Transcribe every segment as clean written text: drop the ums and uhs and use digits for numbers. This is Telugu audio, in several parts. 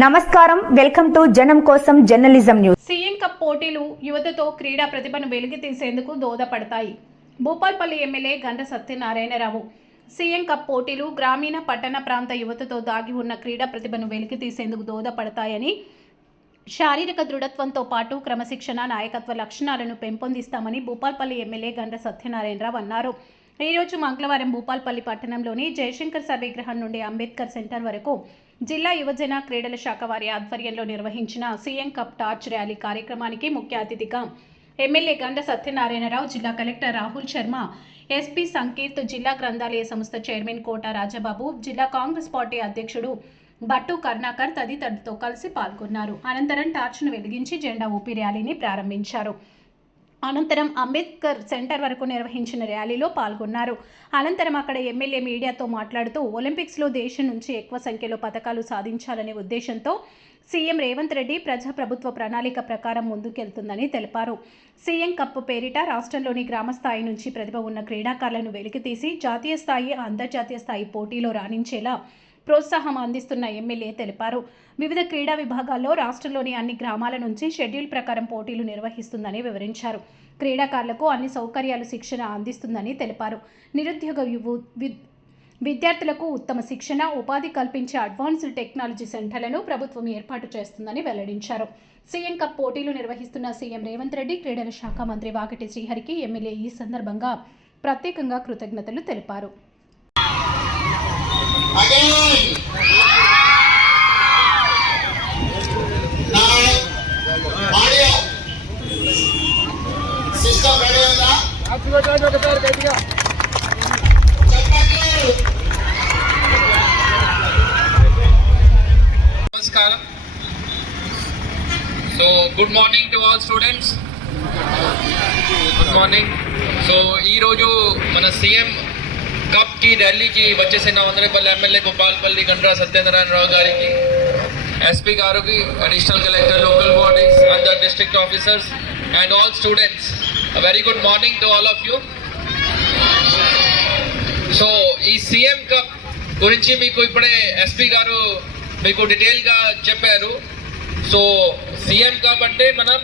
నమస్కారం, వెల్కమ్ టు జనం కోసం జర్నలిజం న్యూస్. సీఎం కప్ పోటీలు యువతతో క్రీడా ప్రతిభను వెలికి తీసేందుకు దోహదపడతాయి. Bhupalpalli MLA Gandra Satyanarayanarao. CM cup పోటీలు గ్రామీణ పట్టణ ప్రాంత యువతతో దాగి ఉన్న క్రీడా ప్రతిభను వెలికి తీసేందుకు దోహదపడతాయని, శారీరక దృఢత్వంతో పాటు క్రమశిక్షణ, నాయకత్వ లక్షణాలను పెంపొందిస్తామని భూపాల్పల్లి ఎమ్మెల్యే గండ్ర సత్యనారాయణరావు అన్నారు. ఈరోజు మంగళవారం భూపాల్పల్లి పట్టణంలోని జయశంకర్ సర్వేగ్రహం నుండి అంబేద్కర్ సెంటర్ వరకు జిల్లా యువజన క్రీడల శాఖ వారి ఆధ్వర్యంలో నిర్వహించిన సీఎం కప్ టార్చ్ ర్యాలీ కార్యక్రమానికి ముఖ్య అతిథిగా ఎమ్మెల్యే గండ్ర సత్యనారాయణరావు, జిల్లా కలెక్టర్ రాహుల్ శర్మ, ఎస్పీ సంకీర్త్, జిల్లా గ్రంథాలయ సంస్థ చైర్మన్ కోట రాజబాబు, జిల్లా కాంగ్రెస్ పార్టీ అధ్యక్షుడు బట్టు కరుణాకర్ తదితరులతో కలిసి పాల్గొన్నారు. అనంతరం టార్చ్ను వెలిగించి జెండా ఊపి ర్యాలీని ప్రారంభించారు. అనంతరం అంబేద్కర్ సెంటర్ వరకు నిర్వహించిన ర్యాలీలో పాల్గొన్నారు. అనంతరం అక్కడ ఎమ్మెల్యే మీడియాతో మాట్లాడుతూ, ఒలింపిక్స్లో దేశం నుంచి ఎక్కువ సంఖ్యలో పథకాలు సాధించాలనే ఉద్దేశంతో సీఎం రేవంత్ రెడ్డి ప్రజాప్రభుత్వ ప్రణాళిక ప్రకారం ముందుకెళ్తుందని తెలిపారు. సీఎం కప్ పేరిట రాష్ట్రంలోని గ్రామ స్థాయి నుంచి ప్రతిభ ఉన్న క్రీడాకారులను వెలికితీసి జాతీయ స్థాయి, అంతర్జాతీయ స్థాయి పోటీలో రాణించేలా ప్రోత్సాహం అందిస్తున్న ఎమ్మెల్యే తెలిపారు. వివిధ క్రీడా విభాగాల్లో రాష్ట్రంలోని అన్ని గ్రామాల నుంచి షెడ్యూల్ ప్రకారం పోటీలు నిర్వహిస్తుందని వివరించారు. క్రీడాకారులకు అన్ని సౌకర్యాలు, శిక్షణ అందిస్తుందని తెలిపారు. నిరుద్యోగ విద్యార్థులకు ఉత్తమ శిక్షణ, ఉపాధి కల్పించే అడ్వాన్స్డ్ టెక్నాలజీ సెంటర్లను ప్రభుత్వం ఏర్పాటు చేస్తుందని వెల్లడించారు. సీఎం కప్ పోటీలు నిర్వహిస్తున్న సీఎం రేవంత్ రెడ్డి, క్రీడల శాఖ మంత్రి వాకిటి శ్రీహరికి ఎమ్మెల్యే ఈ సందర్భంగా ప్రత్యేకంగా కృతజ్ఞతలు తెలిపారు. Namaskaram. So good morning to all students. Good morning. So ee roju mana CM cup కి ఢిల్లీకి వచ్చేసిన వందరేపల్లి ఎమ్మెల్యే భూపాల్పల్లి గండ్ర సత్యనారాయణరావు గారికి, ఎస్పీ గారికి, additional collector, local bodies, other district officers and all students, very good morning to all of you. So ఈ సీఎం కప్ గురించి మీకు ఇప్పుడే ఎస్పీ గారు మీకు డీటెయిల్గా చెప్పారు. సో సీఎం కప్ అంటే మనం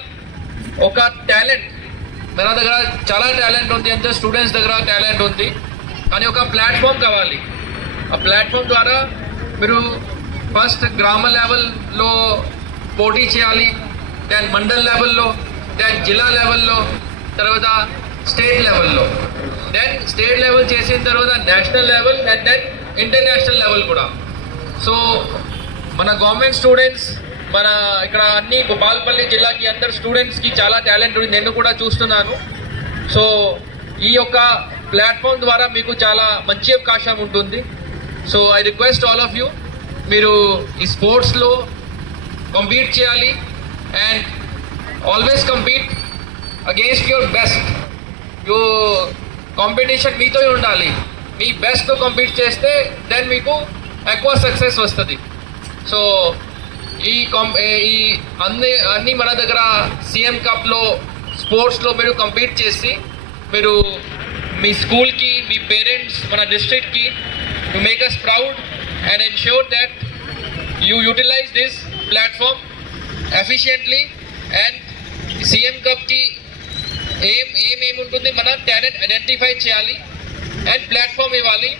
ఒక టాలెంట్, మన దగ్గర చాలా టాలెంట్ ఉంది, ఎంత స్టూడెంట్స్ దగ్గర టాలెంట్ ఉంది, కానీ ఒక ప్లాట్ఫామ్ కావాలి. ఆ ప్లాట్ఫామ్ ద్వారా మీరు ఫస్ట్ గ్రామ లెవెల్లో పోటీ చేయాలి, దెన్ మండల్ లెవెల్లో, దెన్ జిల్లా లెవెల్లో, తర్వాత స్టేట్ లెవెల్లో, దెన్ స్టేట్ లెవెల్ చేసిన తర్వాత national level and then international level కూడా. సో మన గవర్నమెంట్ స్టూడెంట్స్, మన ఇక్కడ అన్ని భూపాల్పల్లి జిల్లాకి అందరు స్టూడెంట్స్కి చాలా టాలెంట్ ఉంది, నేను కూడా చూస్తున్నాను. సో ఈ యొక్క ప్లాట్ఫామ్ ద్వారా మీకు చాలా మంచి అవకాశం ఉంటుంది. So I request all of you, మీరు ఈ స్పోర్ట్స్లో కంపీట్ చేయాలి and always compete against your best. You competition మీతో ఉండాలి, మీ బెస్ట్తో కంపీట్ చేస్తే దెన్ మీకు ఎక్కువ సక్సెస్ వస్తుంది. సో ఈ అన్ని మన దగ్గర సీఎం కప్లో స్పోర్ట్స్లో మీరు కంపీట్ చేసి మీరు మీ స్కూల్కి, మీ పేరెంట్స్, మన డిస్ట్రిక్ట్కి to make us proud and ensure that you utilise this platform efficiently. And CM కప్కి ఏముంటుంది, మన టాలెంట్ ఐడెంటిఫై చేయాలి అండ్ ప్లాట్ఫామ్ ఇవ్వాలి.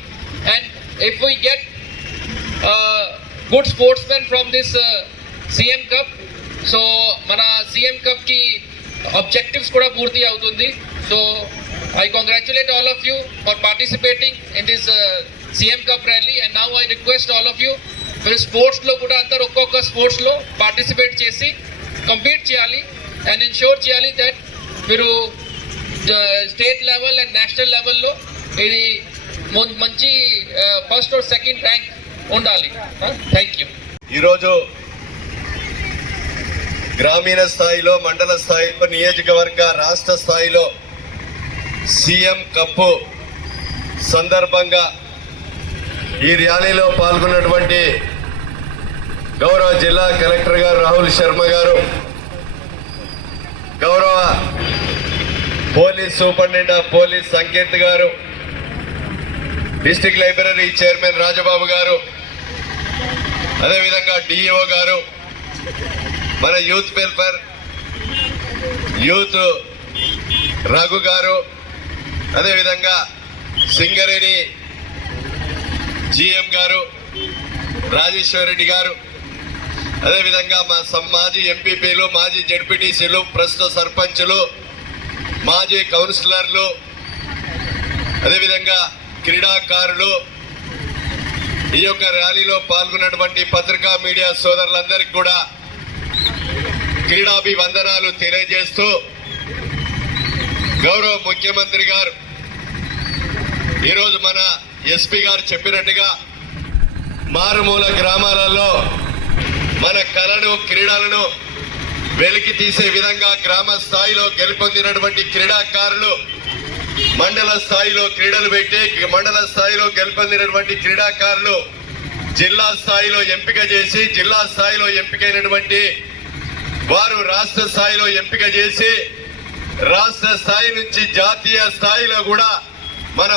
And if we get good sportsmen from this CM cup, so మన సీఎం కప్కి ఆబ్జెక్టివ్స్ కూడా పూర్తి అవుతుంది. So I congratulate all of you for participating in this CM Cup rally, and now I request all of you for sports lo kuda andaru okka sports lo participate chesi compete cheyali and ensure cheyali that miru state level and national level lo idi manchi first or second rank undali. Thank you. ee roju గ్రామీణ స్థాయిలో, మండల స్థాయిలో, నియోజకవర్గ, రాష్ట్ర స్థాయిలో సీఎం కప్ సందర్భంగా ఈ ర్యాలీలో పాల్గొన్నటువంటి గౌరవ జిల్లా కలెక్టర్ గారు రాహుల్ శర్మ గారు, గౌరవ పోలీస్ సూపరింటెండెంట్ పోలీస్ సంకీర్త్ గారు, డిస్ట్రిక్ట్ లైబ్రరీ చైర్మన్ రాజబాబు గారు, అదేవిధంగా డిఈఓ గారు, మన యూత్ వెల్ఫేర్ యూత్ రఘు గారు, అదేవిధంగా సింగరేణి జిఎం గారు, రాజేశ్వర్ రెడ్డి గారు, అదేవిధంగా మా మాజీ ఎంపీపీలు, మాజీ జడ్పీటీసీలు, ప్రస్తుత సర్పంచులు, మాజీ కౌన్సిలర్లు, అదేవిధంగా క్రీడాకారులు, ఈ యొక్క ర్యాలీలో పాల్గొన్నటువంటి పత్రికా మీడియా సోదరులందరికీ కూడా క్రీడాభివందనాలు తెలియజేస్తూ, గౌరవ ముఖ్యమంత్రి గారు ఈరోజు మన ఎస్పీ గారు చెప్పినట్టుగా మారుమూల గ్రామాలలో మన కళను, క్రీడలను వెలికి తీసే విధంగా గ్రామ స్థాయిలో గెలుపొందినటువంటి క్రీడాకారులు మండల స్థాయిలో క్రీడలు పెట్టి, మండల స్థాయిలో గెలుపొందినటువంటి క్రీడాకారులు జిల్లా స్థాయిలో ఎంపిక చేసి, జిల్లా స్థాయిలో ఎంపికైనటువంటి వారు రాష్ట్ర స్థాయిలో ఎంపిక చేసి, రాష్ట్ర స్థాయి నుంచి జాతీయ స్థాయిలో కూడా మన